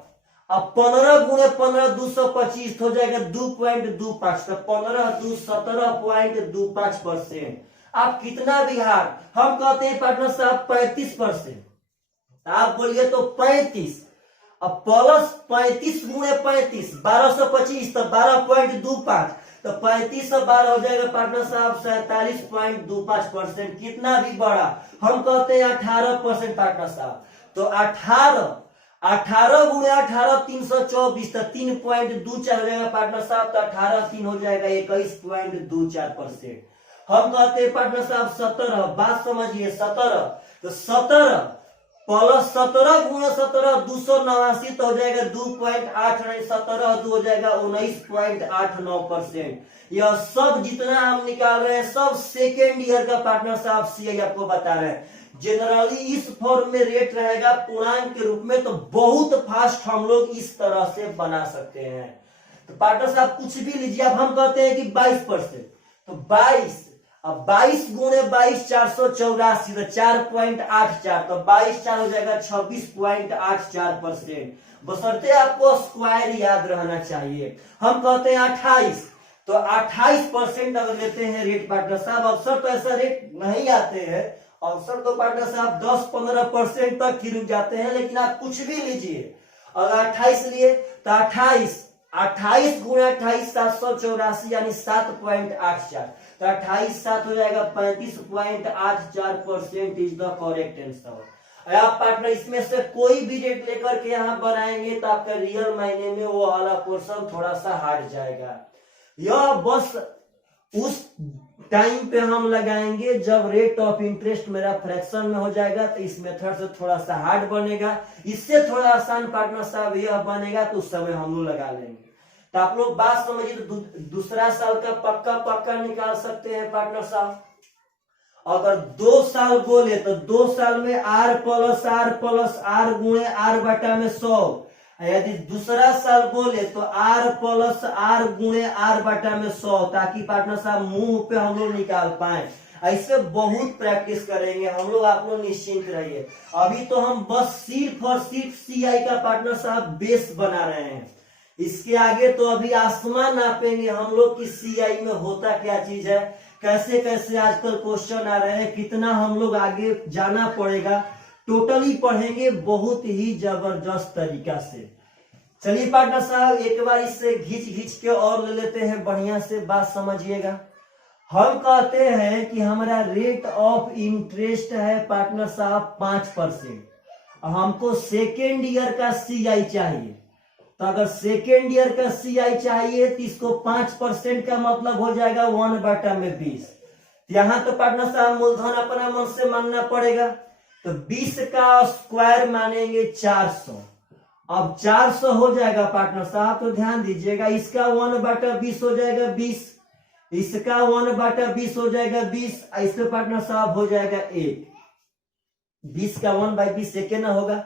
अब 15 गुणे 15 225 हो जाएगा 2.25, तो 15 2 17.25%। आप कितना भी हार, हम कहते हैं पार्टनर साहब 35%, आप बोलिए तो 35, अब प्लस 35 गुणे 35 1225, तो 12.25, तो 35 और 12 हो जाएगा पार्टनर साहब 47.25%। कितना भी बड़ा, हम कहते हैं 18% पार्टनर साहब, तो 18 गुणे 18 324, तो 3.24 हो जाएगा पार्टनर साहब, तो 18 3 हो जाएगा 21.24%। हम कहते हैं पार्टनर साहब 17, बात समझिए 17, तो 17 प्लस 17 गुणे 17 289, तो हो जाएगा 2.8, 17 2 हो जाएगा 19.89%। यह सब जितना हम निकाल रहे हैं सब सेकेंड ईयर का पार्टनर साहब सीआई आपको बता रहे हैं। जनरली इस फॉर्म में रेट रहेगा पूर्णांक के रूप में, तो बहुत फास्ट हम लोग इस तरह से बना सकते हैं। तो पार्टनर साहब कुछ भी लीजिए, अब हम कहते हैं कि 22%, तो 22, अब 22 गुणे 22 484, तो 4.84, तो 22 4 हो जाएगा 26.84%। बशर्ते आपको स्क्वायर याद रहना चाहिए। हम कहते हैं 28, तो 28% अगर लेते हैं रेट पार्टनर साहब, अक्सर तो ऐसा रेट नहीं आते हैं, अक्सर तो पार्टनर साहब 10-15% तक ही रुक जाते हैं, लेकिन आप कुछ भी लीजिए। अगर 28 लिए तो 28 गुणे 28 784, यानी 7.84, तो 28 7 हो जाएगा 35.84% इज द करेक्ट आंसर। आप पार्टनर इसमें से कोई भी रेट लेकर के यहाँ बनाएंगे तो आपका रियल मायने में वो वाला पोर्शन थोड़ा सा हार्ड जाएगा। यह बस उस टाइम पे हम लगाएंगे जब रेट ऑफ इंटरेस्ट मेरा फ्रैक्शन में हो जाएगा, तो इस मेथड से थोड़ा सा हार्ड बनेगा। इससे थोड़ा आसान पार्टनर साहब यह बनेगा, तो उस समय हम लोग लगा लेंगे। तो आप लोग बात समझिए, तो दूसरा साल का पक्का निकाल सकते हैं पार्टनर साहब। अगर 2 साल बोले तो 2 साल में R प्लस R गुणे R बटा में 100, यदि दूसरा साल बोले तो R प्लस R गुणे R बटा में 100, ताकि पार्टनर साहब मुंह पे हम लोग निकाल पाए। ऐसे बहुत प्रैक्टिस करेंगे हम लोग, आप लोग निश्चिंत रहिए। अभी तो हम बस सिर्फ और सिर्फ सीआई का पार्टनर साहब बेस बना रहे हैं, इसके आगे तो अभी आसमान नापेंगे हम लोग कि सीआई में होता क्या चीज है, कैसे कैसे आजकल क्वेश्चन आ रहे हैं, कितना हम लोग आगे जाना पड़ेगा, टोटली पढ़ेंगे बहुत ही जबरदस्त तरीका से। चलिए पार्टनर साहब एक बार इससे घिंच के और ले लेते हैं, बढ़िया से बात समझिएगा। हम कहते हैं कि हमारा रेट ऑफ इंटरेस्ट है पार्टनर साहब 5%, हमको सेकेंड ईयर का सीआई चाहिए। तो अगर सेकेंड ईयर का सीआई चाहिए तो इसको 5% का मतलब हो जाएगा 1 बटा में 20। यहाँ तो पार्टनर साहब मूलधन अपना मन से मानना पड़ेगा, तो 20 का स्क्वायर मानेंगे 400। अब 400 हो जाएगा पार्टनर साहब, तो ध्यान दीजिएगा, इसका 1 बटा 20 हो जाएगा 20, इसका 1 बटा 20 हो जाएगा 20, इसके पार्टनर साहब हो जाएगा 1। 20 का 1/20 एक ना होगा।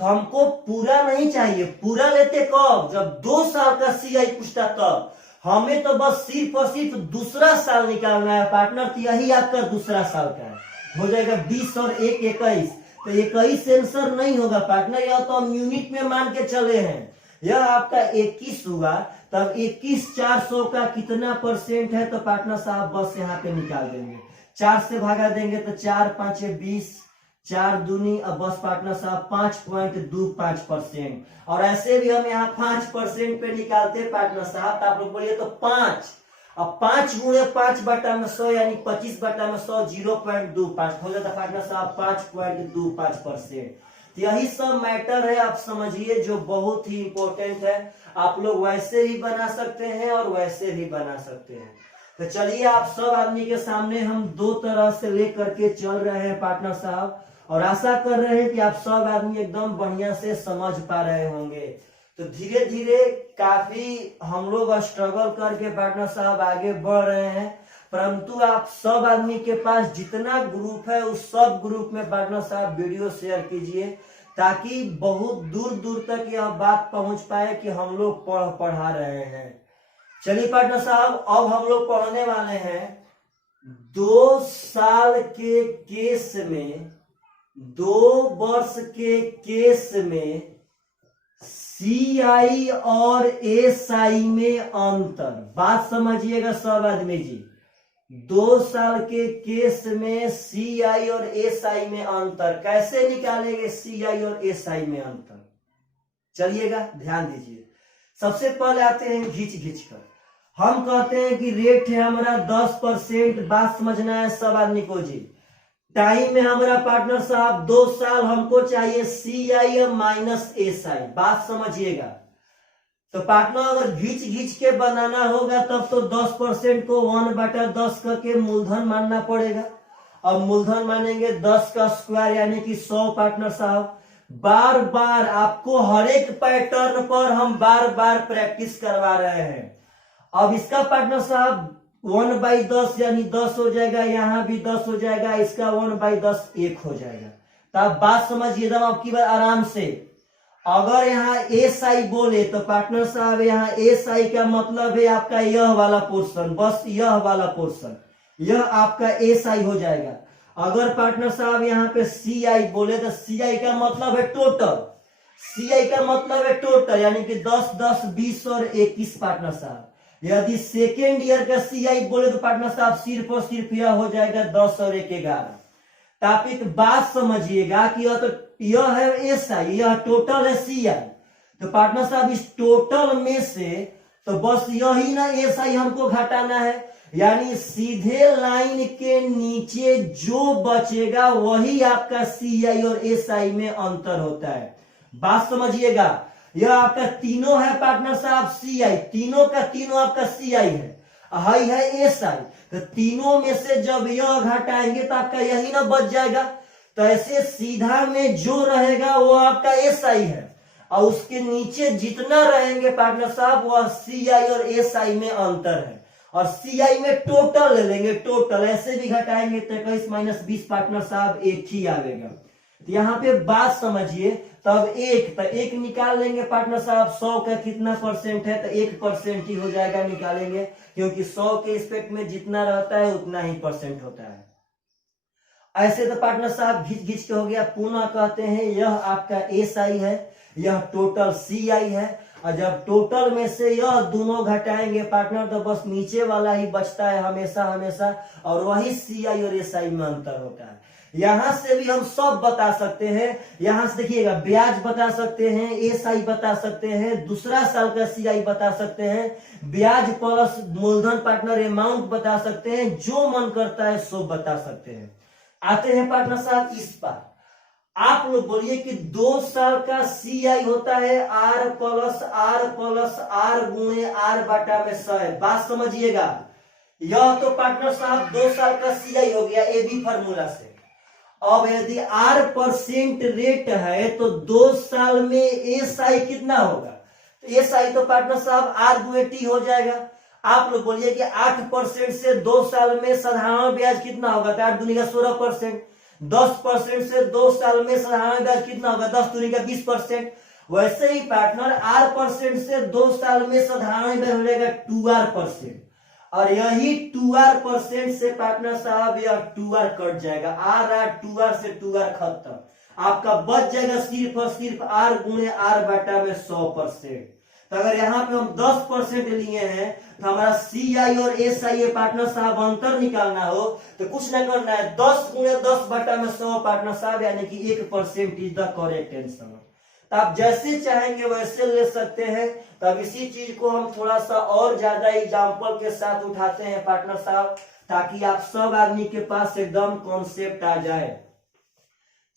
तो हमको पूरा नहीं चाहिए, पूरा लेते कब, जब 2 साल का सीआई पूछता तब। हमें तो बस सिर्फ और सिर्फ दूसरा साल निकालना है पार्टनर, तो यही आपका दूसरा साल का है, हो जाएगा 20 और 1 21। तो ये कई सेंसर नहीं होगा पार्टनर, यह तो हम यूनिट में मान के चले हैं। यह आपका 21 हुआ, तब 21,400 का कितना परसेंट है, तो पार्टनर साहब बस यहाँ पे निकाल देंगे, 4 से भागा देंगे तो 4 5 20, 4 दूनी, अब बस पार्टनर साहब 5.25%। और ऐसे भी हम यहाँ 5% पे निकालते पार्टनर साहब, तो आप लोग बोलिए तो 5, अब 5 गुणे 5/100 यानी 25/100 0.25 हो जाता पार्टनर साहब 5.25%। यही सब मैटर है, आप समझिए, जो बहुत ही इंपॉर्टेंट है। आप लोग वैसे ही बना सकते हैं और वैसे भी बना सकते हैं। तो चलिए, आप सब आदमी के सामने हम 2 तरह से लेकर के चल रहे हैं पार्टनर साहब, और आशा कर रहे हैं कि आप सब आदमी एकदम बढ़िया से समझ पा रहे होंगे। तो धीरे धीरे काफी हम लोग स्ट्रगल करके पार्टनर साहब आगे बढ़ रहे हैं, परंतु आप सब आदमी के पास जितना ग्रुप है उस सब ग्रुप में पार्टनर साहब वीडियो शेयर कीजिए, ताकि बहुत दूर दूर तक यह बात पहुंच पाए कि हम लोग पढ़ा रहे हैं। चलिए पार्टनर साहब, अब हम लोग पढ़ने वाले हैं 2 साल के केस में, 2 वर्ष के केस में CI और SI में अंतर। बात समझिएगा सब आदमी जी, 2 साल के केस में CI और SI में अंतर कैसे निकालेंगे, CI और SI में अंतर, चलिएगा ध्यान दीजिए। सबसे पहले आते हैं घिंच घिंच कर। हम कहते हैं कि रेट है हमारा 10%, बात समझना है सब आदमी को जी। टाइम में हमारा पार्टनर साहब 2 साल, हमको चाहिए CI और माइनस SI, बात समझिएगा। तो पार्टनर अगर घिंच घिंच के बनाना होगा तब तो 10% को 1/10 करके मूलधन मानना पड़ेगा। अब मूलधन मानेंगे 10 का स्क्वायर यानी कि 100 पार्टनर साहब। बार बार आपको हर एक पैटर्न पर हम बार बार प्रैक्टिस करवा रहे हैं। अब इसका पार्टनर साहब 1/10 यानी 10 हो जाएगा, यहाँ भी 10 हो जाएगा, इसका 1/10 1 हो जाएगा। तो आप बात समझिए एकदम आपकी बात आराम से। अगर यहाँ SI बोले तो पार्टनर साहब यहाँ SI का मतलब है आपका यह वाला पोर्शन, बस यह वाला पोर्शन, यह आपका SI हो जाएगा। अगर पार्टनर साहब यहाँ पे CI बोले तो CI का मतलब है टोटल, CI का मतलब है टोटल यानी कि 10 10 20 और 21 पार्टनर साहब। यदि सेकेंड ईयर का CI बोले तो पार्टनर साहब सिर्फ और सिर्फ यह हो जाएगा 10 और 1 11। तो आप एक बात समझिएगा कि यह है SI, यह टोटल है CI। तो पार्टनर साहब इस टोटल में से तो बस यही ना SI हमको घटाना है, यानी सीधे लाइन के नीचे जो बचेगा वही आपका CI और SI में अंतर होता है। बात समझिएगा, यह आपका तीनों है पार्टनर साहब CI, तीनों का तीनों आपका CI है SI। तो तीनों में से जब यह घटाएंगे तो आपका यही ना बच जाएगा। तो ऐसे सीधा में जो रहेगा वो आपका SI है, और उसके नीचे जितना रहेंगे पार्टनर साहब वह CI और SI में अंतर है। और CI में टोटल ले लेंगे, टोटल ऐसे भी घटाएंगे तो 21 - 20 पार्टनर साहब 1 ही आएगा। तो यहाँ पे बात समझिए, तब 1 निकाल लेंगे पार्टनर साहब, 100 का कितना परसेंट है तो 1% ही हो जाएगा, निकालेंगे, क्योंकि 100 के रिस्पेक्ट में जितना रहता है उतना ही परसेंट होता है। ऐसे तो पार्टनर साहब घिंच घिंच के हो गया। पुनः कहते हैं यह आपका SI है, यह टोटल CI है, और जब टोटल में से यह दोनों घटाएंगे पार्टनर तो बस नीचे वाला ही बचता है हमेशा हमेशा, और वही CI और SI में अंतर होता है। यहां से भी हम सब बता सकते हैं, यहां से देखिएगा ब्याज बता सकते हैं, SI बता सकते हैं, दूसरा साल का CI बता सकते हैं, ब्याज प्लस मूलधन पार्टनर अमाउंट बता सकते हैं, जो मन करता है सो बता सकते हैं। आते हैं पार्टनर साहब इस पर, आप लोग बोलिए कि 2 साल का CI होता है R प्लस R गुणे R/100 है। बात समझिएगा, यह तो पार्टनर साहब 2 साल का CI हो गया AB फार्मूला से। अब यदि R% रेट है तो 2 साल में SI कितना होगा, तो SI तो पार्टनर साहब R गुणे T हो जाएगा। आप लोग बोलिए कि 8% से 2 साल में साधारण ब्याज कितना होगा, तो 8 दूनी का 16%। 10% से 2 साल में साधारण ब्याज कितना होगा, 10 दूनी का 20%। वैसे ही पार्टनर R% से 2 साल में साधारण ब्याज हो जाएगा 2R%, और यही 2R% से पार्टनर साहब यह 2R कट जाएगा, R 2R से 2R खत्म। आपका बच जाएगा सिर्फ और सिर्फ आर गुणे आर बटा में 100%। तो अगर यहाँ पे हम 10% लिए हैं तो हमारा सी आई और एस आई पार्टनर साहब अंतर निकालना हो तो कुछ ना करना है, 10 गुणे 10 बटा में 100 पार्टनर साहब, यानी कि 1% इज द करेक्ट आंसर। तो आप जैसे चाहेंगे वैसे ले सकते हैं। तो अब इसी चीज को हम थोड़ा सा और ज्यादा एग्जाम्पल के साथ उठाते हैं पार्टनर साहब, ताकि आप सब आदमी के पास एकदम कॉन्सेप्ट आ जाए।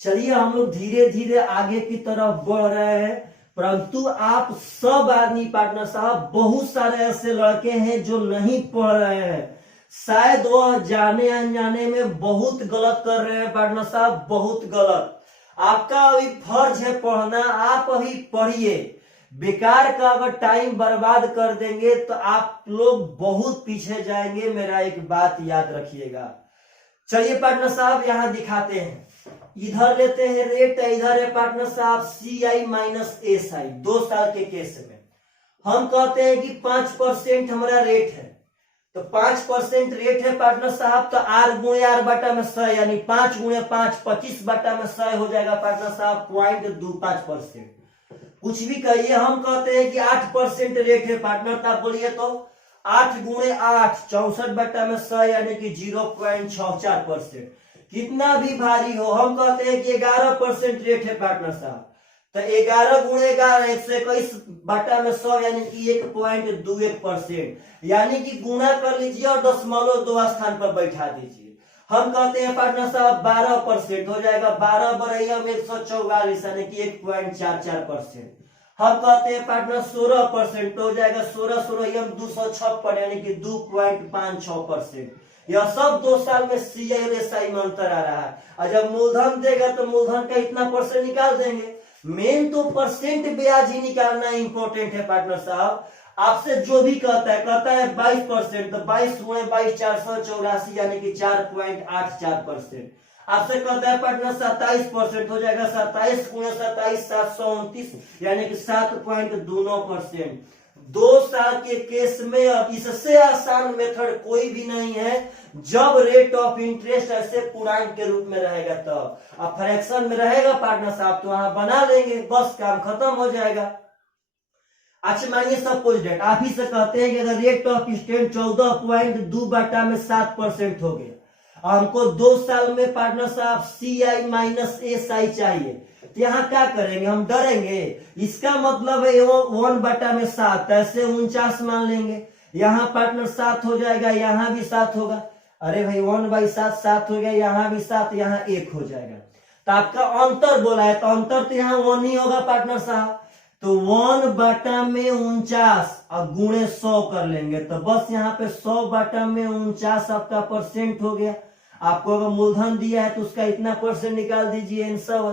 चलिए हम लोग धीरे धीरे आगे की तरफ बढ़ रहे हैं, परंतु आप सब आदमी पार्टनर साहब, बहुत सारे ऐसे लड़के हैं जो नहीं पढ़ रहे हैं, शायद वह जाने अनजाने में बहुत गलत कर रहे हैं पार्टनर साहब, बहुत गलत। आपका अभी फर्ज है पढ़ना, आप अभी पढ़िए। बेकार का अगर टाइम बर्बाद कर देंगे तो आप लोग बहुत पीछे जाएंगे, मेरा एक बात याद रखिएगा। चलिए पार्टनर साहब यहाँ दिखाते हैं, इधर लेते हैं रेट, इधर है पार्टनर साहब सी आई माइनस एस आई। 2 साल के केस में हम कहते हैं कि 5% हमारा रेट है, तो 5% रेट है पार्टनर साहब, तो आर गुणे आर बटा में 100, यानी 5 गुणे 5 25 बटा में 100 हो जाएगा पार्टनर साहब 0.25%। कुछ भी कहिए, हम कहते हैं कि 8% रेट है पार्टनर, तो आप बोलिए तो 8 गुणे 8 64 बटा में 100, यानी कि 0.64%। कितना भी भारी हो, हम कहते हैं कि 11% रेट है पार्टनर साहब, तो 11 गुणे 11 121 बटा में 100, यानी कि 1.21%, यानी कि गुणा कर लीजिए और दशमलव 2 स्थान पर बैठा दीजिए। हम कहते हैं पार्टनर साहब 12% हो जाएगा, 12 बरैया में 144, यानी कि 1.44%। हम कहते हैं पार्टनर 16% हो जाएगा, 16 16 256, यानी कि 2.56%। यह सब 2 साल में सी आई और एस आई में अंतर आ रहा है। और जब मूलधन देगा तो मूलधन का इतना परसेंट निकाल देंगे। मेन तो परसेंट ब्याज ही निकालना इंपॉर्टेंट है पार्टनर साहब। आपसे जो भी कहता है 22%, तो 22 गुणे 22 484, यानी कि 4.84%। आपसे कहता है पार्टनर 27% हो जाएगा, 27 गुणे 27 729, यानी कि 7.29%। 2 साल के केस में अब इससे आसान मेथड कोई भी नहीं है। जब रेट ऑफ इंटरेस्ट ऐसे पूर्णांक के रूप में रहेगा तब, अब फ्रैक्शन में रहेगा पार्टनर साहब तो वहां बना लेंगे, बस काम खत्म हो जाएगा। अच्छा मानिए सपोज डेट, आप ही से कहते हैं कि अगर रेट ऑफ इंटरेस्ट 14.2 बटा में 7% हो गया, हमको 2 साल में पार्टनर साहब सी आई माइनस एस आई चाहिए, तो यहाँ क्या करेंगे, हम डरेंगे? इसका मतलब है 1 बटा में 7, ऐसे 49 मान लेंगे। यहाँ पार्टनर 7 हो जाएगा, यहाँ भी 7 होगा। अरे भाई 1/7 7 हो गया, यहाँ भी 7, यहाँ 1 हो जाएगा। तो आपका अंतर बोला है, तो अंतर तो यहाँ 1 ही होगा पार्टनर साहब। तो 1 बटा में 49 और गुणे 100 कर लेंगे, तो बस यहाँ पे 100 बटा में 49 आपका परसेंट हो गया। आपको अगर मूलधन दिया है तो उसका इतना परसेंट निकाल दीजिए आंसर।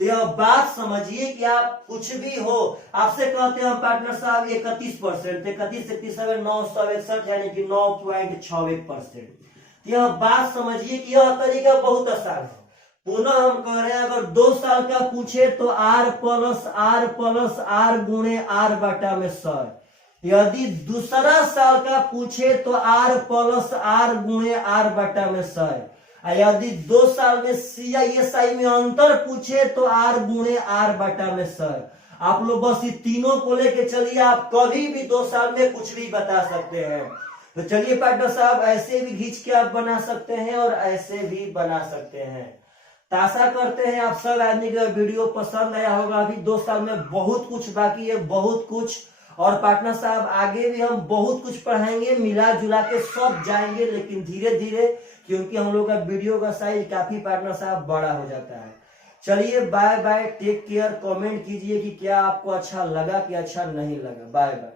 तो यह बात समझिए कि आप कुछ भी हो, आपसे कहते हैं पार्टनर साहब 31%, 31 31 961, यानी कि 9.61%। यह बात समझिए कि यह तरीका बहुत आसान है। पुनः हम कह रहे हैं अगर 2 साल का पूछे तो आर प्लस आर गुणे आर बटा में 100। यदि दूसरा साल का पूछे तो आर प्लस आर गुणे आर बटा में 100। यदि 2 साल में सी आई एस आई में अंतर पूछे तो आर गुणे आर बटा में 100। आप लोग बस ये तीनों को लेके चलिए, आप कभी भी 2 साल में कुछ भी बता सकते हैं। तो चलिए पार्टनर साहब, ऐसे भी खींच के आप बना सकते हैं और ऐसे भी बना सकते हैं। तो आशा करते हैं आप सब आदमी का वीडियो पसंद आया होगा। अभी 2 साल में बहुत कुछ बाकी है, बहुत कुछ। और पार्टनर साहब आगे भी हम बहुत कुछ पढ़ाएंगे, मिला जुला के सब जाएंगे, लेकिन धीरे धीरे, क्योंकि हम लोग का वीडियो का साइज काफी पार्टनर साहब बड़ा हो जाता है। चलिए bye bye, take care. Comment कीजिए कि क्या आपको अच्छा लगा कि अच्छा नहीं लगा। Bye bye.